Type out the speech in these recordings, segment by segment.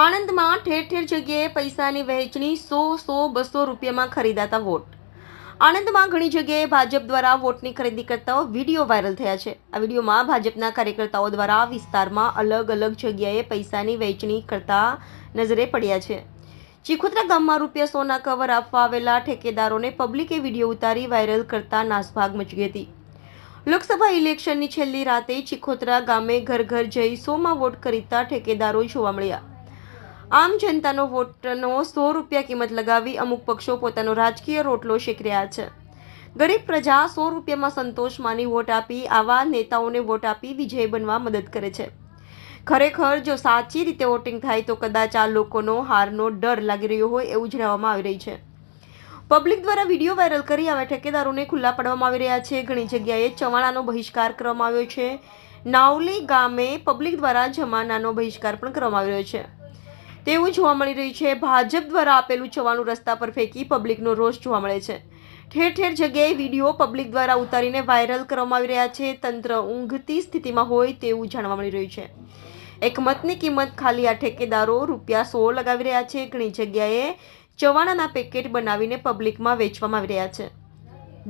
આણંદમાં ઠેર ઠેર જગ્યાએ પૈસાની વહેંચણી 100, 200 ખરીદાતા વોટ. આણંદમાં ઘણી જગ્યાએ ભાજપ દ્વારા વોટની ખરીદી કરતા વિડીયો વાયરલ થયા છે. આ વિડીયોમાં ભાજપના કાર્યકર્તાઓ દ્વારા વિસ્તારમાં અલગ અલગ જગ્યાએ પૈસાની વહેંચણી કરતા નજરે પડ્યા છે. ચીખોત્રા ગામમાં ₹100ના કવર આપવા આવેલા ઠેકેદારોને પબ્લિકે વિડીયો ઉતારી વાયરલ કરતા નાસભાગ મચી હતી. લોકસભા ઇલેક્શનની છેલ્લી રાતે ચીખોત્રા ગામે ઘર ઘર જઈ 100માં વોટ ખરીદતા ઠેકેદારો જોવા મળ્યા. આમ જનતાનો વોટનો ₹100 કિંમત લગાવી અમુક પક્ષો પોતાનો રાજકીય રોટલો શેકી રહ્યા છે. ગરીબ પ્રજા ₹100માં સંતોષ માની વોટ આપી આવા નેતાઓને વોટ આપી વિજય બનવા મદદ કરે છે. ખરેખર જો સાચી રીતે વોટિંગ થાય તો કદાચ આ લોકોનો હારનો ડર લાગી રહ્યો હોય એવું જણાવવામાં આવી રહી છે. પબ્લિક દ્વારા વિડીયો વાયરલ કરી આવા ઠેકેદારોને ખુલ્લા પાડવામાં આવી રહ્યા છે. ઘણી જગ્યાએ ચવાણાનો બહિષ્કાર કરવામાં આવ્યો છે. નાવલી ગામે પબ્લિક દ્વારા જમાનાનો બહિષ્કાર પણ કરવામાં આવી રહ્યો છે તેવું જોવા મળી રહ્યું છે. ભાજપ દ્વારા આપેલું ચવાણું રસ્તા પર ફેંકી પબ્લિકનો રોષ જોવા મળે છે. ઠેર ઠેર જગ્યાએ વિડીયો પબ્લિક દ્વારા ઉતારીને વાયરલ કરવામાં આવી રહ્યા છે. તંત્ર ઊંઘતી સ્થિતિમાં હોય તેવું જાણવા મળી રહ્યું છે. એક મતની કિંમત ખાલી આ ઠેકેદારો ₹100 લગાવી રહ્યા છે. ઘણી જગ્યાએ ચવાણાના પેકેટ બનાવીને પબ્લિકમાં વેચવામાં આવી રહ્યા છે.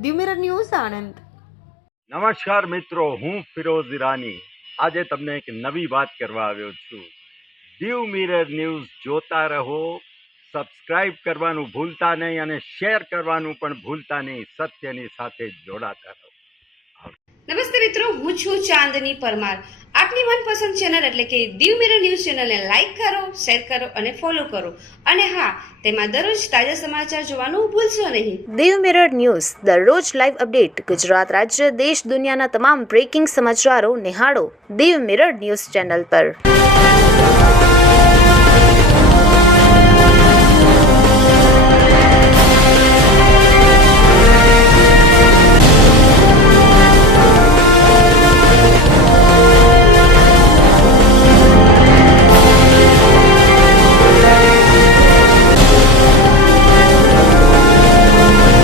Diu mirror news Anand. નમસ્કાર મિત્રો, હું ફિરોઝ ઈરાની આજે તમને એક નવી વાત કરવા આવ્યો છું. દીવ મિરર ન્યૂઝ જોતા રહો, સબસ્ક્રાઇબ કરવાનું ભૂલતા નહીં અને શેર કરવાનું પણ ભૂલતા નહીં. સત્યની સાથે જોડાતા રહો. નમસ્તે મિત્રો, હું છું ચાંદની પરમાર. આપની મનપસંદ ચેનલ એટલે કે દીવ મિરર ન્યૂઝ ચેનલને લાઈક કરો, શેર કરો અને ફોલો કરો. અને હા, તેમાં દરરોજ તાજા સમાચાર જોવાનું ભૂલશો નહીં. દીવ મિરર ન્યૂઝ દરરોજ લાઈવ અપડેટ ગુજરાત રાજ્ય, દેશ, દુનિયાના તમામ બ્રેકિંગ સમાચારો નિહાળો દીવ મિરર ન્યૂઝ ચેનલ પર.